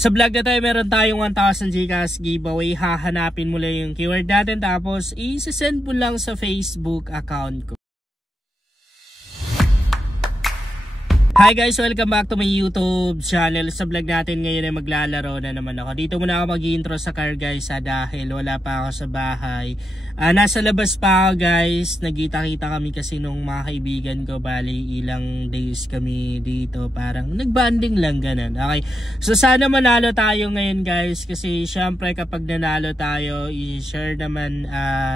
Sa vlog na tayo, meron tayong 1,000 GCash giveaway. Hahanapin mo lang yung keyword natin, tapos i-send mo lang sa Facebook account ko. Hi guys! Welcome back to my YouTube channel. Sa vlog natin ngayon ay maglalaro na naman ako. Dito muna ako mag-intro sa car guys dahil wala pa ako sa bahay. Nasa labas pa ako guys. Nagkita-kita kami kasi nung mga kaibigan ko. Bali ilang days kami dito. Parang nagbanding lang ganun. Okay. So sana manalo tayo ngayon guys. Kasi syempre kapag nanalo tayo, i-share naman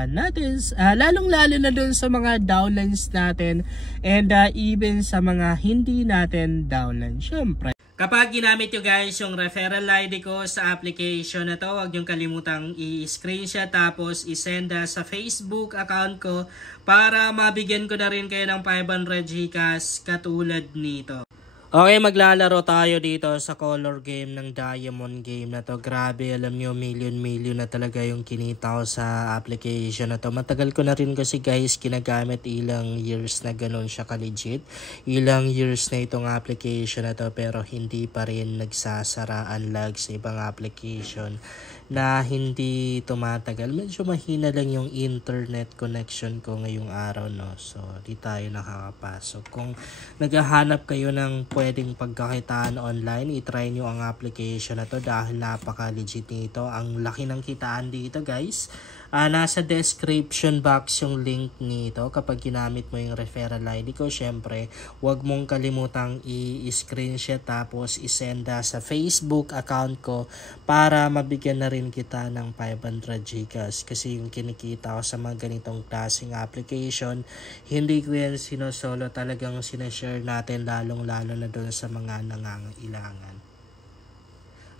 natin. Lalong-lalo na dun sa mga downlines natin. And even sa mga hindi natin downline. Syempre, kapag ginamit nyo guys yung referral ID ko sa application na to, huwag nyo kalimutang i-screenshot tapos i-send sa Facebook account ko para mabigyan ko na rin kayo ng 500 GCash katulad nito. Okay, maglalaro tayo dito sa color game ng Diamond game na to. Grabe, alam nyo, million na talaga yung kinita ko sa application na to. Matagal ko na rin kasi guys ginagamit, ilang years na ganun siya ka-legit. Ilang years na itong application na to pero hindi pa rin nagsasara unlike sa ibang application na hindi tumatagal. Medyo mahina lang yung internet connection ko ngayong araw, no. So, di tayo nakakapasok. Kung naghahanap kayo ng pwedeng pagkakitaan online, itry nyo ang application na to dahil napaka-legit nito. Ang laki ng kitaan dito, guys. Nasa description box yung link nito. Kapag ginamit mo yung referral ID ko, syempre, huwag mong kalimutang i-screenshot tapos isend sa Facebook account ko para mabigyan na rin kita ng 500 GCash. Kasi yung kinikita ko sa mga ganitong klaseng application, hindi ko yan sinosolo, talagang sinashare natin lalong-lalo na doon sa mga nangangailangan.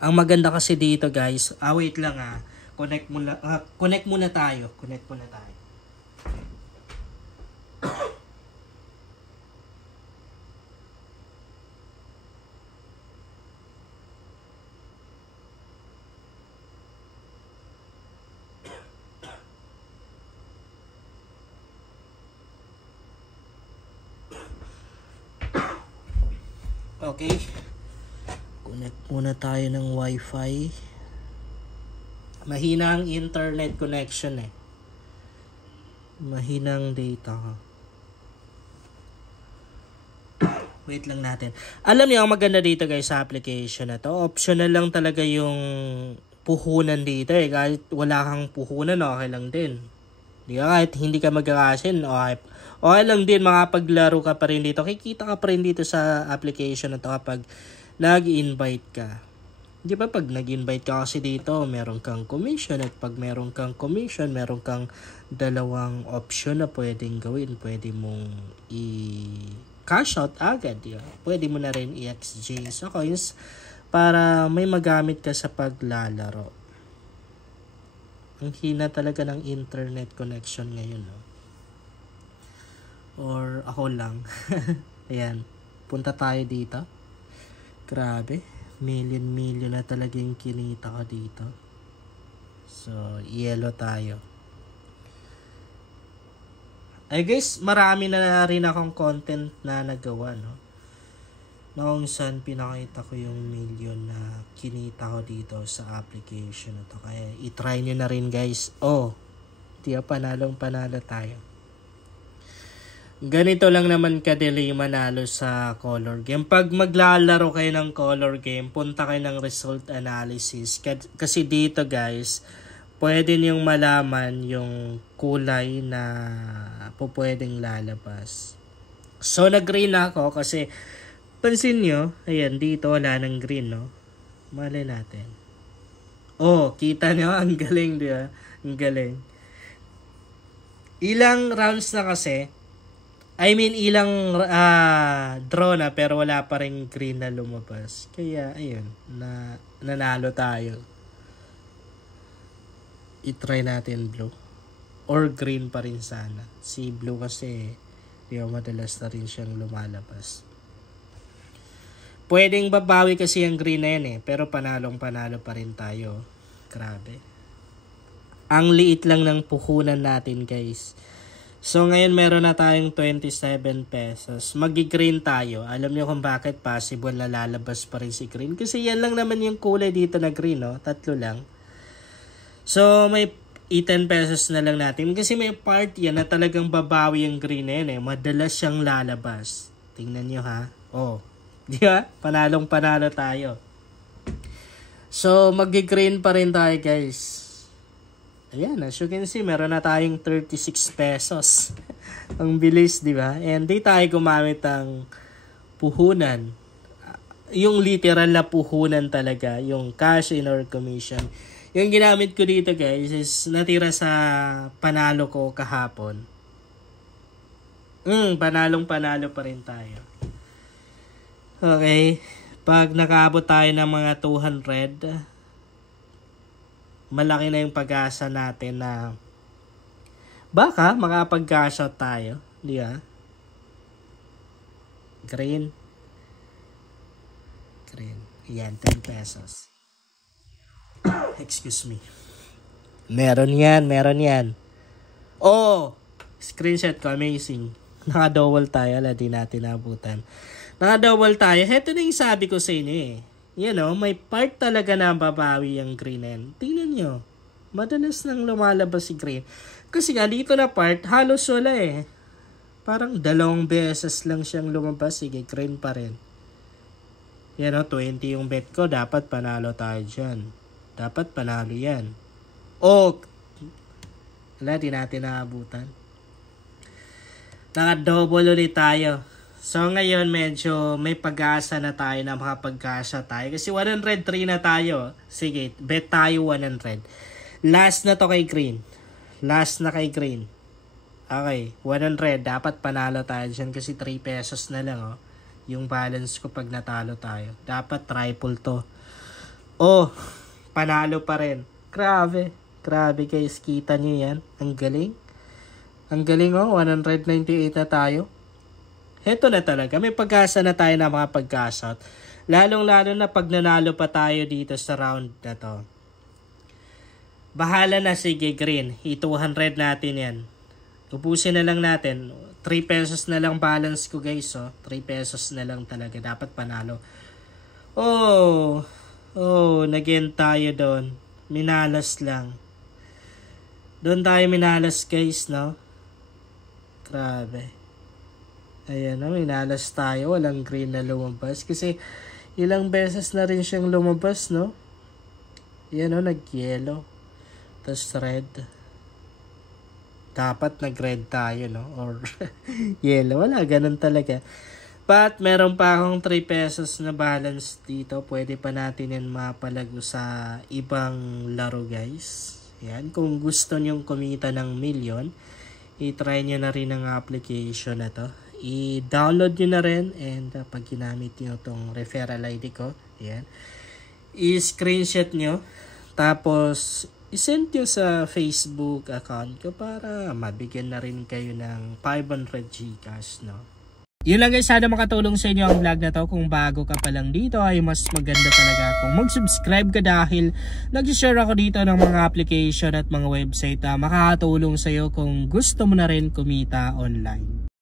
Ang maganda kasi dito guys, wait lang connect muna tayo. Okay. Connect muna tayo ng Wi-Fi. Mahina ang internet connection Mahinang data Wait lang natin. Alam niyo ang maganda dito guys sa application na to. Optional lang talaga yung puhunan dito Kahit wala kang puhunan, okay lang din. Kahit hindi ka mag-asin, okay lang din, makapaglaro ka pa rin dito. Kikita ka pa rin dito sa application na to kapag nag-invite ka. Di ba pag nag-invite ka kasi dito, meron kang commission, at pag meron kang commission, meron kang dalawang option na pwedeng gawin. Pwede mong i-cash out agad. Pwede mo na rin i-exchange sa coins para may magamit ka sa paglalaro. Ang hina talaga ng internet connection ngayon. Or ako lang. Ayan, punta tayo dito. Grabe. Million na talaga yung kinita ko dito. So, yellow tayo. Ay guys, marami na rin akong content na nagawa, no? Noong saan pinakita ko yung million na kinita ko dito sa application na to. Kaya itry nyo na rin guys. Di panalo tayo. Ganito lang naman kadali manalo sa color game. Pag maglalaro kayo ng color game, punta kayo ng result analysis. Kasi dito guys, pwede niyong malaman yung kulay na pwedeng lalabas. So nag-green ako kasi pansin nyo, ayan dito wala ng green, no? Malay natin. Kita nyo, ang galing, di ba? Ang galing. Ilang rounds na kasi, ilang draw na pero wala pa rin green na lumabas. Kaya ayun, nanalo tayo. I-try natin blue. Or green pa rin sana. Si blue kasi madalas na rin siyang lumalabas. Pwedeng babawi kasi ang green na yan pero panalo pa rin tayo. Grabe. Ang liit lang ng puhunan natin guys. So ngayon meron na tayong 27 pesos. Magi-green tayo. Alam niyo kung bakit possible na lalabas pa rin si green? Kasi yan lang naman yung kulay dito na green, no? 3 lang. So may 10 pesos na lang natin. Kasi may part yan na talagang babawi yung green na yan, eh. Madalas siyang lalabas. Tingnan nyo, ha? Oh. Di ba? Panalong panalo tayo. So magi-green pa rin tayo, guys. Ayan, as you can see, meron na tayong 36 pesos. Ang bilis, di ba? And di tayo gumamit ng puhunan. Yung literal na puhunan talaga, yung cash in or commission. Yung ginamit ko dito, guys, is natira sa panalo ko kahapon. Panalong panalo pa rin tayo. Okay. Pag nakaabot tayo ng mga 200, malaki na yung pag-asa natin na baka makapag-cash out tayo. Di ba? Green. Yan, 10 pesos. Excuse me. Meron yan. Oh! Screenshot ko. Amazing. Naka-double tayo. Wala, di natin nabutan. Naka-double tayo. Heto na yung sabi ko sa inyo eh. You know, may part talaga na babawi ang green end. Tingnan nyo. Madalas nang lumalabas si green. Kasi nga dito na part, halos wala eh. Parang 2 beses lang siyang lumabas. Sige, green pa rin. Yan o, 20 yung bet ko. Dapat panalo tayo dyan. Dapat panalo yan. Oh! Wala, di natin naabutan. Naka-double ulit tayo. So ngayon medyo may pag-asa na tayo na makapag-asa tayo. Kasi 103 na tayo. Sige, bet tayo 100. Last na to kay green. Last na kay green. Okay, 100. Dapat panalo tayo dyan kasi 3 pesos na lang. Oh. Yung balance ko pag natalo tayo. Dapat triple to. Oh, panalo pa rin. Grabe. Grabe guys, kita nyo yan. Ang galing. Ang galing oh, 198 na tayo. Heto na talaga, may pag-asa na tayo na makapag-cash out. Lalong-lalo na pag nanalo pa tayo dito sa round na to. Bahala na, sige green. I-200 natin yan. Ubusin na lang natin. 3 pesos na lang balance ko guys. Oh. 3 pesos na lang talaga. Dapat panalo. Oh, nag-end tayo doon. Minalas lang. Doon tayo minalas guys, no? Grabe. Ayan o, minalas tayo. Walang green na lumabas. Kasi ilang beses na rin siyang lumabas, no? Ayan o, nag-yellow. Tapos red. Dapat nag-red tayo, no? Or yellow. Wala, ganun talaga. But meron pa akong 3 pesos na balance dito. Pwede pa natin yan mapalago sa ibang laro, guys. Ayan. Kung gusto nyong kumita ng million, i-try nyo na rin ang application na to. I-download nyo na rin and pag ginamit nyo itong referral ID ko, ayan, i-screenshot nyo tapos i-send nyo sa Facebook account ko para mabigyan na rin kayo ng 500 Gcash, no? Yun lang guys, sana makatulong sa inyo ang vlog na to. Kung bago ka pa lang dito ay mas maganda talaga kung mag-subscribe ka dahil nag-share ako dito ng mga application at mga website na makakatulong sa iyo kung gusto mo na rin kumita online.